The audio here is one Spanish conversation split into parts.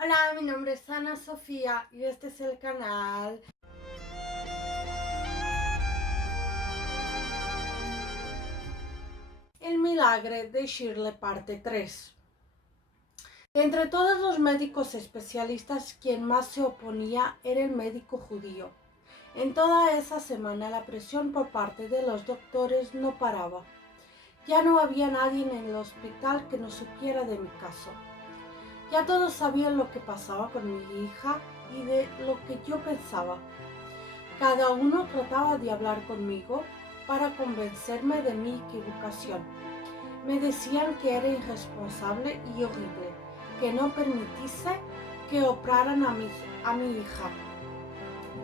Hola, mi nombre es Ana Sofía y este es el canal El Milagre de Shirley parte 3. De entre todos los médicos especialistas, quien más se oponía era el médico judío. En toda esa semana la presión por parte de los doctores no paraba. Ya no había nadie en el hospital que no supiera de mi caso. Ya todos sabían lo que pasaba con mi hija y de lo que yo pensaba. Cada uno trataba de hablar conmigo para convencerme de mi equivocación. Me decían que era irresponsable y horrible, que no permitiese que operaran a mi hija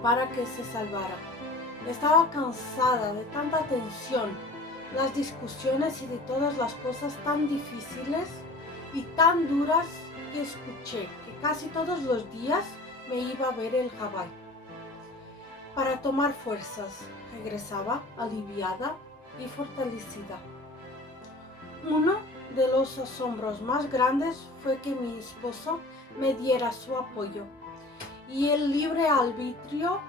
para que se salvara. Estaba cansada de tanta tensión, las discusiones y de todas las cosas tan difíciles y tan duras que escuché que casi todos los días me iba a ver el Jabal. Para tomar fuerzas, regresaba aliviada y fortalecida. Uno de los asombros más grandes fue que mi esposo me diera su apoyo y el libre arbitrio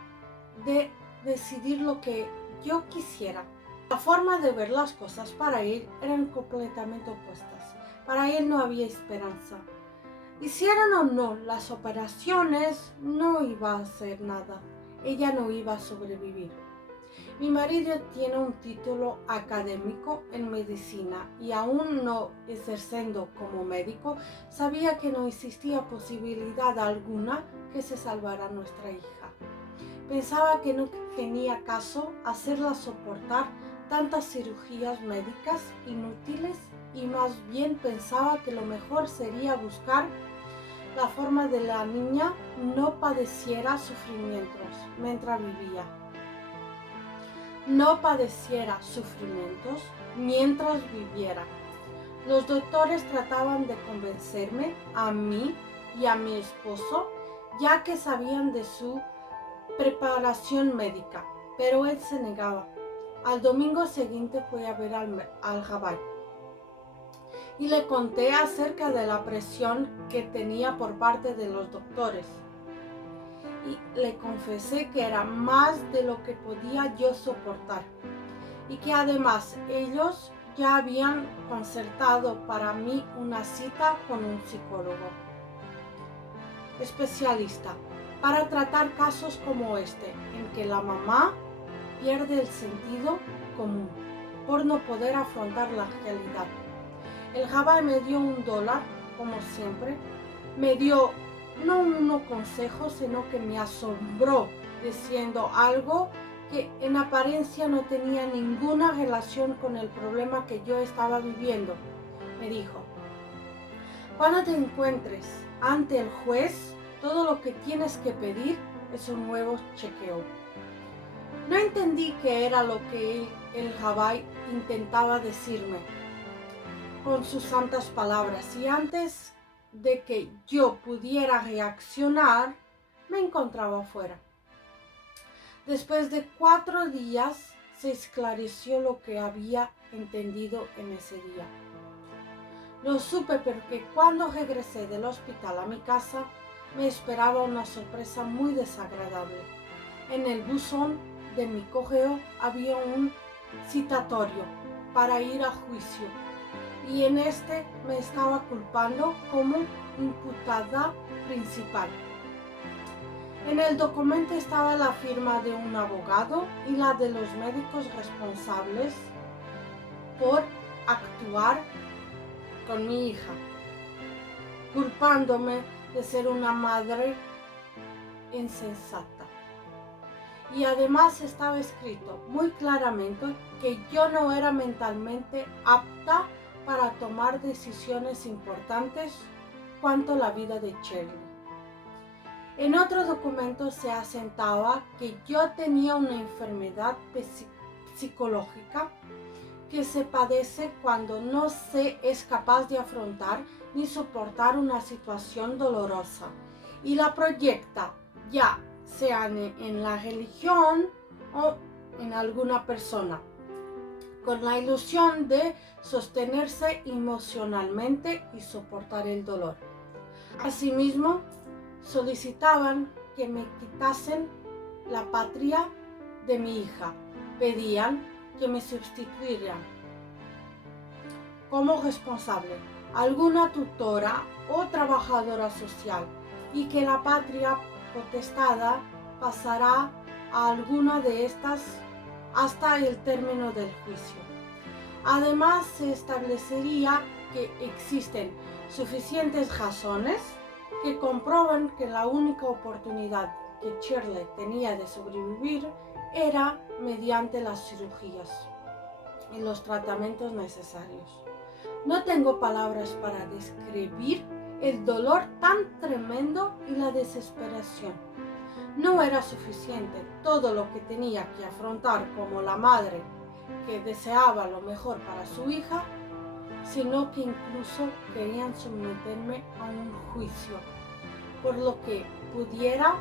de decidir lo que yo quisiera. La forma de ver las cosas para él eran completamente opuestas. Para él no había esperanza. Hicieran o no las operaciones, no iba a hacer nada. Ella no iba a sobrevivir. Mi marido tiene un título académico en medicina y aún no ejerciendo como médico, sabía que no existía posibilidad alguna que se salvara nuestra hija. Pensaba que no tenía caso hacerla soportar tantas cirugías médicas inútiles y más bien pensaba que lo mejor sería buscar la forma de la niña no padeciera sufrimientos mientras vivía. No padeciera sufrimientos mientras viviera. Los doctores trataban de convencerme a mí y a mi esposo, ya que sabían de su preparación médica, pero él se negaba. Al domingo siguiente fui a ver al Jabal y le conté acerca de la presión que tenía por parte de los doctores. Y le confesé que era más de lo que podía yo soportar y que además ellos ya habían concertado para mí una cita con un psicólogo especialista para tratar casos como este, en que la mamá pierde el sentido común por no poder afrontar la realidad. El Jabal me dio $1, como siempre. Me dio no unos consejos, sino que me asombró diciendo algo que en apariencia no tenía ninguna relación con el problema que yo estaba viviendo. Me dijo: cuando te encuentres ante el juez, todo lo que tienes que pedir es un nuevo chequeo. No entendí qué era lo que el Jabal intentaba decirme con sus santas palabras, y antes de que yo pudiera reaccionar, me encontraba afuera. Después de 4 días se esclareció lo que había entendido en ese día. Lo supe porque cuando regresé del hospital a mi casa, me esperaba una sorpresa muy desagradable. En el buzón de mi correo había un citatorio para ir a juicio, y en este me estaba culpando como imputada principal. En el documento estaba la firma de un abogado y la de los médicos responsables por actuar con mi hija, culpándome de ser una madre insensata. Y además estaba escrito muy claramente que yo no era mentalmente apta para tomar decisiones importantes cuanto a la vida de Shirley. En otro documento se asentaba que yo tenía una enfermedad psicológica que se padece cuando no se es capaz de afrontar ni soportar una situación dolorosa y la proyecta, ya sea en la religión o en alguna persona, con la ilusión de sostenerse emocionalmente y soportar el dolor. Asimismo, solicitaban que me quitasen la patria de mi hija. Pedían que me sustituyeran como responsable alguna tutora o trabajadora social y que la patria potestad pasará a alguna de estas hasta el término del juicio. Además, se establecería que existen suficientes razones que comprueban que la única oportunidad que Shirley tenía de sobrevivir era mediante las cirugías y los tratamientos necesarios. No tengo palabras para describir el dolor tan tremendo y la desesperación. No era suficiente todo lo que tenía que afrontar como la madre que deseaba lo mejor para su hija, sino que incluso querían someterme a un juicio por lo que pudiera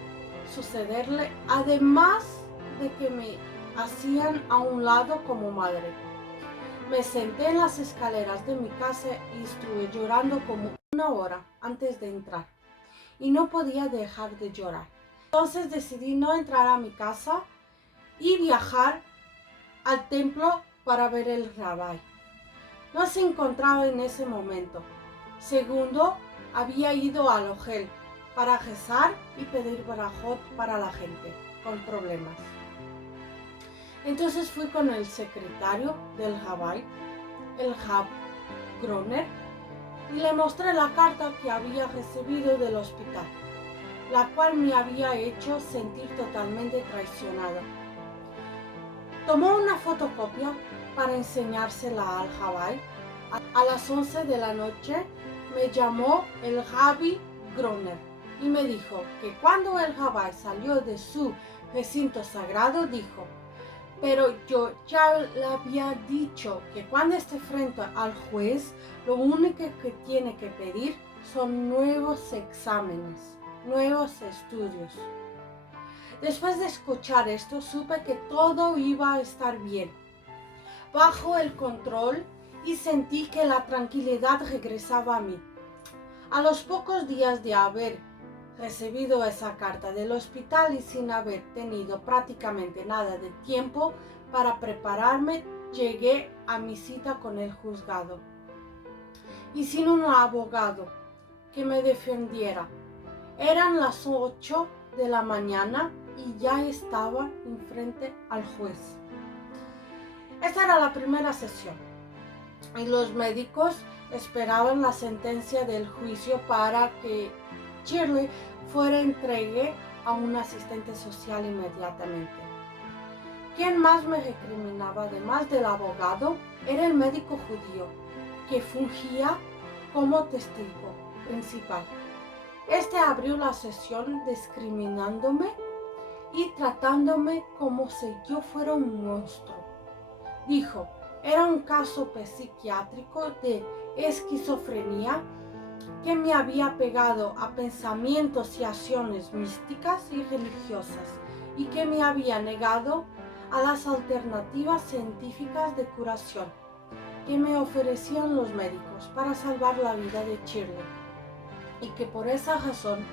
sucederle, además de que me hacían a un lado como madre. Me senté en las escaleras de mi casa y estuve llorando como una hora antes de entrar y no podía dejar de llorar. Entonces decidí no entrar a mi casa y viajar al templo para ver el rabí. No se encontraba en ese momento. Segundo, había ido al Ohel para rezar y pedir barajot para la gente con problemas. Entonces fui con el secretario del rabí, el Rab Groner, y le mostré la carta que había recibido del hospital, la cual me había hecho sentir totalmente traicionada. Tomó una fotocopia para enseñársela al rabí. A las 11 de la noche me llamó el Rabbi Groner y me dijo que cuando el rabí salió de su recinto sagrado dijo: pero yo ya le había dicho que cuando esté frente al juez, lo único que tiene que pedir son nuevos exámenes, nuevos estudios. Después de escuchar esto, supe que todo iba a estar bien, bajo el control, y sentí que la tranquilidad regresaba a mí. A los pocos días de haber recibido esa carta del hospital y sin haber tenido prácticamente nada de tiempo para prepararme, llegué a mi cita con el juzgado y sin un abogado que me defendiera. Eran las 8 de la mañana y ya estaba enfrente al juez. Esta era la primera sesión y los médicos esperaban la sentencia del juicio para que Shirley fuera entregue a un asistente social inmediatamente. Quien más me recriminaba, además del abogado, era el médico judío, que fungía como testigo principal. Este abrió la sesión discriminándome y tratándome como si yo fuera un monstruo. Dijo, era un caso psiquiátrico de esquizofrenia que me había pegado a pensamientos y acciones místicas y religiosas y que me había negado a las alternativas científicas de curación que me ofrecían los médicos para salvar la vida de Shirley y que por esa razón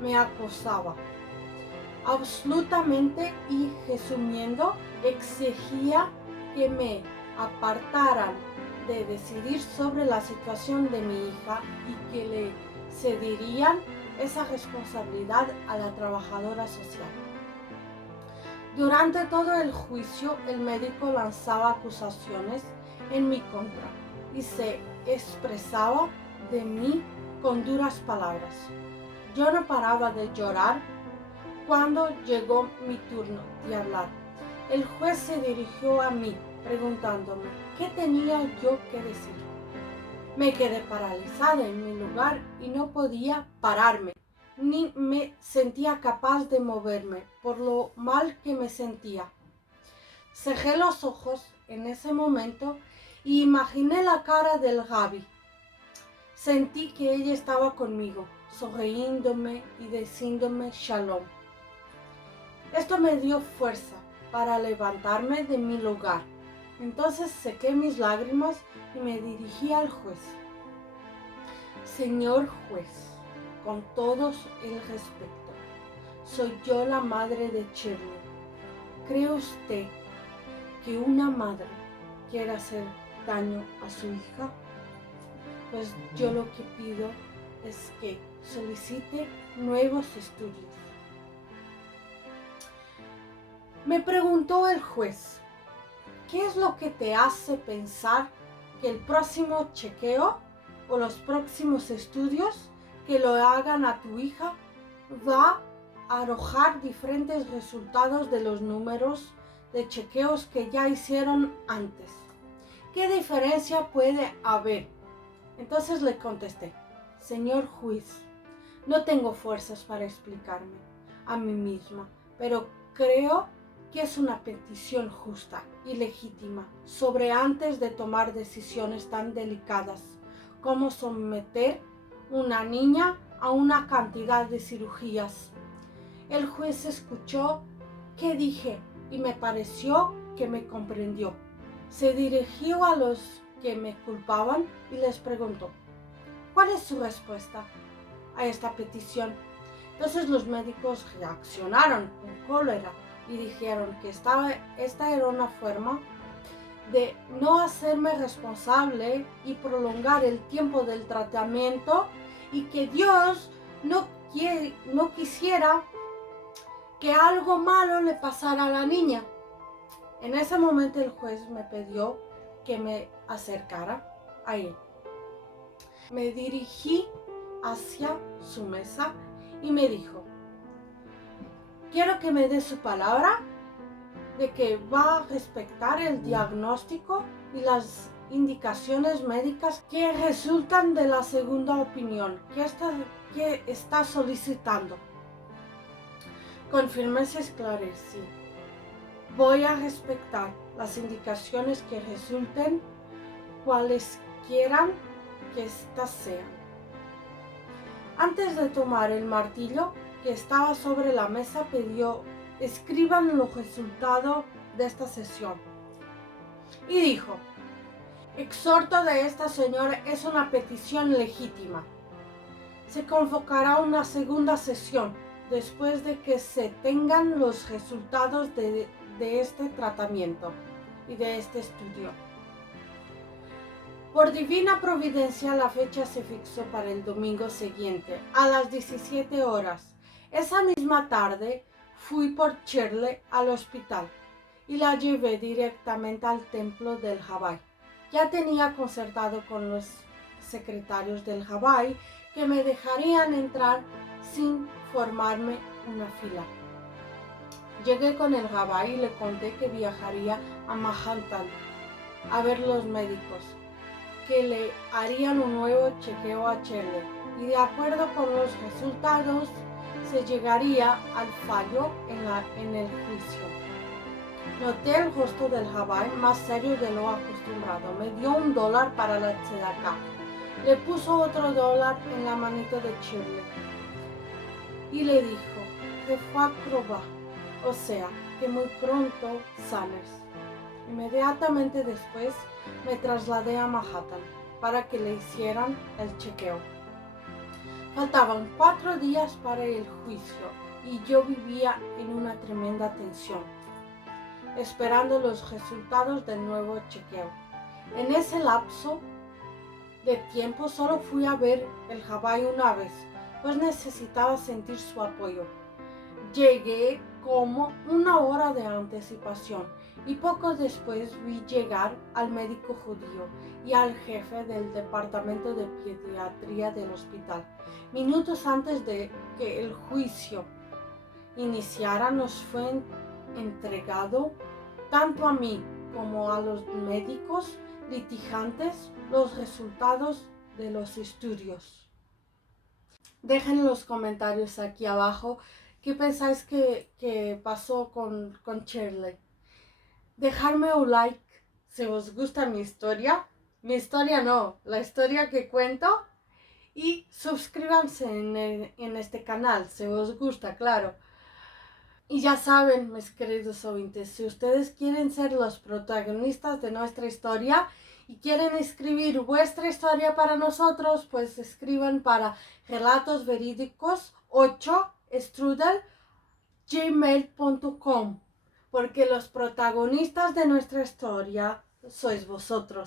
me acosaba absolutamente y resumiendo exigía que me apartaran de decidir sobre la situación de mi hija y que le cederían esa responsabilidad a la trabajadora social. Durante todo el juicio, el médico lanzaba acusaciones en mi contra y se expresaba de mí con duras palabras. Yo no paraba de llorar cuando llegó mi turno de hablar. El juez se dirigió a mí preguntándome qué tenía yo que decir. Me quedé paralizada en mi lugar y no podía pararme, ni me sentía capaz de moverme por lo mal que me sentía. Cerré los ojos en ese momento y imaginé la cara del Rabbi. Sentí que ella estaba conmigo, sonriéndome y diciéndome shalom. Esto me dio fuerza para levantarme de mi lugar. Entonces sequé mis lágrimas y me dirigí al juez. Señor juez, con todos el respeto. Soy yo la madre de Shirley. ¿Cree usted que una madre quiera hacer daño a su hija? Pues yo lo que pido es que solicite nuevos estudios. Me preguntó el juez, ¿qué es lo que te hace pensar que el próximo chequeo o los próximos estudios que lo hagan a tu hija va a arrojar diferentes resultados de los números de chequeos que ya hicieron antes? ¿Qué diferencia puede haber? Entonces le contesté, señor juez, no tengo fuerzas para explicarme a mí misma, pero creo que es una petición justa y legítima sobre antes de tomar decisiones tan delicadas como someter una niña a una cantidad de cirugías. El juez escuchó qué dije y me pareció que me comprendió. Se dirigió a los que me culpaban y les preguntó, ¿cuál es su respuesta a esta petición? Entonces los médicos reaccionaron con cólera y dijeron que esta era una forma de no hacerme responsable y prolongar el tiempo del tratamiento y que Dios no quisiera que algo malo le pasara a la niña. En ese momento el juez me pidió que me acercara a él. Me dirigí hacia su mesa y me dijo, quiero que me dé su palabra de que va a respetar el diagnóstico y las indicaciones médicas que resultan de la segunda opinión que está solicitando. Con firmeza esclarecí, voy a respetar las indicaciones que resulten, cualesquiera que éstas sean. Antes de tomar el martillo que estaba sobre la mesa, pidió, escriban los resultados de esta sesión. Y dijo, exhorto de esta señora es una petición legítima. Se convocará una segunda sesión después de que se tengan los resultados de este tratamiento y de este estudio. Por divina providencia, la fecha se fixó para el domingo siguiente, a las 17 horas. Esa misma tarde fui por Shirley al hospital y la llevé directamente al templo del Hawái. Ya tenía concertado con los secretarios del Hawái que me dejarían entrar sin formarme una fila. Llegué con el Hawái y le conté que viajaría a Manhattan a ver los médicos, que le harían un nuevo chequeo a Shirley y de acuerdo con los resultados se llegaría al fallo en el juicio. Noté el rostro del Hawái más serio de lo acostumbrado. Me dio $1 para la tzedakah. Le puso otro $1 en la manito de Shirley y le dijo que fue acroba, o sea, que muy pronto sanes. Inmediatamente después me trasladé a Manhattan para que le hicieran el chequeo. Faltaban 4 días para el juicio y yo vivía en una tremenda tensión, esperando los resultados del nuevo chequeo. En ese lapso de tiempo solo fui a ver el Hawái una vez, pues necesitaba sentir su apoyo. Llegué como 1 hora de anticipación y poco después vi llegar al médico judío y al jefe del departamento de pediatría del hospital. Minutos antes de que el juicio iniciara, nos fue entregado tanto a mí como a los médicos litigantes los resultados de los estudios. Dejen en los comentarios aquí abajo qué pensáis que pasó con Shirley. Dejarme un like si os gusta mi historia no, la historia que cuento, y suscríbanse en este canal si os gusta, claro. Y ya saben, mis queridos oyentes, si ustedes quieren ser los protagonistas de nuestra historia y quieren escribir vuestra historia para nosotros, pues escriban para relatosverídicos8@gmail.com, porque los protagonistas de nuestra historia sois vosotros.